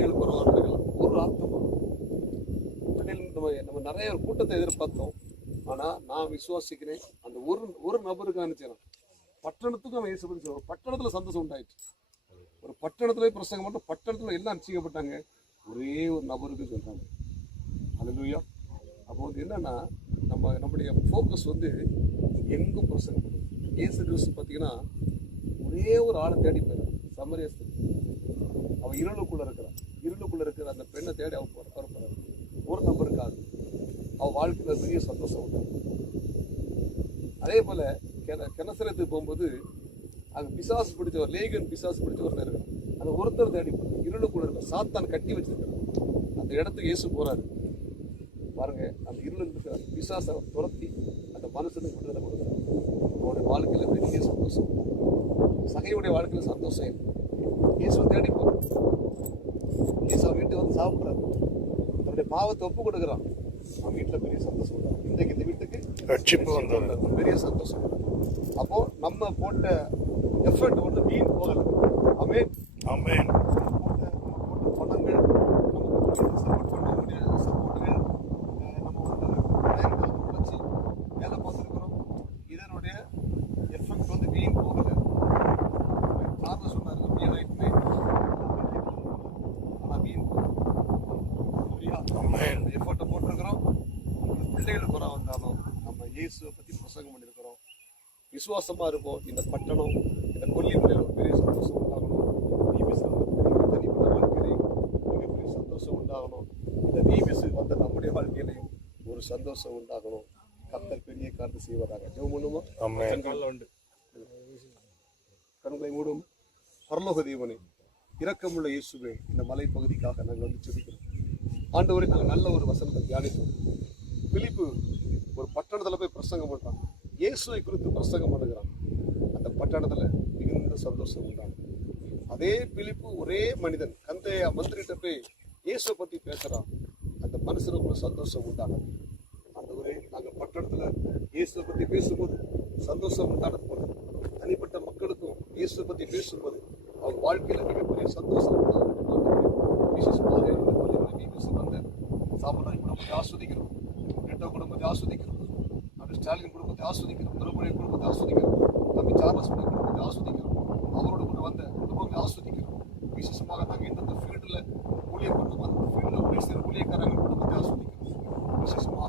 பிள்ளைகள் குறைவாக இருக்கலாம். ஒரு ஆத்மா நம்ம நிறைய கூட்டத்தை எதிர்பார்த்தோம். ஆனால் நான் விசுவாசிக்கிறேன், அந்த ஒரு நபருக்கு நினைச்சேன் பட்டணத்துக்கும் அவன் இயேசு பற்றி சொல்லுவோம். பட்டணத்தில் சந்தோஷம் உண்டாயிடுச்சு. ஒரு பட்டணத்துல பிரசங்கம் மட்டும் பட்டணத்தில் எல்லாம் ரட்சிக்கப்பட்டாங்க. ஒரே ஒரு நபருக்கு சொல்றாங்க. அல்லேலூயா. அப்போ என்னன்னா நம்முடைய ஃபோக்கஸ் எங்கும் பிரசங்கம் பண்ணுது. இயேசு கிறிஸ்து பார்த்தீங்கன்னா ஒரே ஒரு ஆளை தேடி போயிடுறான். சமரியஸ்து அவன் இருளுக்குள்ள இருக்கிற அந்த பெண்ணை தேடி அவன் போறாரு. ஒரு நபருக்காக அவன் வாழ்க்கையில பெரிய சந்தோஷம் உண்டாகும். அதே போல கெனசரத்துக்கு போகும்போது அங்க பிசாசு பிடிச்சவர், லேகன் பிசாசு பிடிச்சவர் இருக்கான். அந்த ஒருத்தர் தேடி போறாரு. இருளுக்குள்ள இருக்க சாத்தான் கட்டி வச்சிருக்காரு. அந்த இடத்துக்கு இயேசு போறாரு. பாருங்க, அந்த இருள் இருக்கிற அந்த பிசாசை துரத்தி அந்த மனுஷனுக்கு விடுதலை கொடுக்குறாரு. அவனுடைய வாழ்க்கையில பெரிய சந்தோஷம். சகையுடைய வாழ்க்கையில சந்தோஷம் இல்லை. இயேசு தேடி போறாரு. இயேசு அவன் வீட்டுக்கு சாப்பிடுறாரு. தன்னுடைய பாவத்தை ஒப்பு கொடுக்குறான். அவன் வீட்டுல பெரிய சந்தோஷம் உண்டாகும். இன்றைக்கு இந்த வீட்டுக்கு பெரிய சந்தோஷம் உண்டாகும். அப்போ நம்ம போட்ட எஃபர்ட் வீண் போகல. ஆமென் ஆமென். போட்ட பணங்கள், நமக்கு சப்போர்ட் பண்ணக்கூடிய சப்போர்ட்டுகள், நம்ம உழைச்சி வேலை பார்த்துருக்கிறோம். இதனுடைய எஃபெக்ட் வீண் போகல. சார்ந்த சொன்னார் வீணாயிட்டுமே, ஆனால் வீண் எஃபர்ட்டை போட்டிருக்கிறோம். பிள்ளைகள் குறை வந்தாலும் நம்ம இயேசுவை பற்றி பிரசங்கம் பண்ணியிருக்கிறோம். விசுவாசமா இருப்போம். இந்த பட்டணம், இந்த கொல்லிமலையில் ஒரு பெரிய சந்தோஷம் உண்டாகணும். தனிப்பட்ட வாழ்க்கையிலையும் மிகப்பெரிய சந்தோஷம் உண்டாகணும். இந்த நீமிசு வந்த நம்முடைய வாழ்க்கையிலையும் ஒரு சந்தோஷம் உண்டாகணும். கர்த்தர் பெரிய காரியத்தை செய்வதாக. ஜெபம் பண்ணுமா? கண்களை மூடும். பரலோக தேவனே, இரக்கமுள்ள இயேசுவே, இந்த மலைப்பகுதிக்காக நாங்கள் செபிக்கிறோம். ஆண்டவரே, நாங்கள் நல்ல ஒரு வசனத்தை தியானித்தோம். பிலிப்பு ஒரு பட்டணத்துல போய் பிரசங்கம் பண்றான். இயேசுவை குறித்து பிரசங்கம் பண்ணுகிறான். அந்த பட்டணத்துல மிகுந்த சந்தோஷம் உண்டாகும். அதே பிலிப்பு ஒரே மனிதன் கந்தையா மந்திரிட்ட போய் இயேசுவை பத்தி பேசுறான். அந்த மனுஷனுக்குள்ள சந்தோஷம் உண்டானது. அந்த ஒரே நாங்கள் பட்டணத்துல இயேசுவை பத்தி பேசும்போது சந்தோஷம் உண்டானது போல, தனிப்பட்ட மக்களுக்கும் இயேசுவை பத்தி பேசும்போது அவங்க வாழ்க்கையில மிகப்பெரிய சந்தோஷம் உண்டாகும். விசேஷமாக இந்த பள்ளிகளை வந்த சாப்பிட குடும்பத்தை ஆஸ்வதிக்கிறோம். ரெட்டோ குடும்பத்தை ஆஸ்வதிக்கிறோம். ஸ்டாலின் குடும்பத்தை ஆஸ்வதிக்கிறோம். திருமுறை குடும்பத்தை ஆஸ்வதிக்கிறோம். தம்பி சார்லஸ் குடும்பத்தை ஆஸ்வதிக்கிறோம். அவரோட கூட வந்த குடும்பத்தை ஆஸ்வதிக்கிறோம். விசேஷமாக நாங்கள் எந்தெந்த ஃபீல்டில் ஊழியர் பண்ணுவோம், அந்த ஃபீல்டில் பேசுகிற ஊழியக்காரங்க குடும்பத்தை ஆஸ்வதிக்கிறோம். விசேஷமாக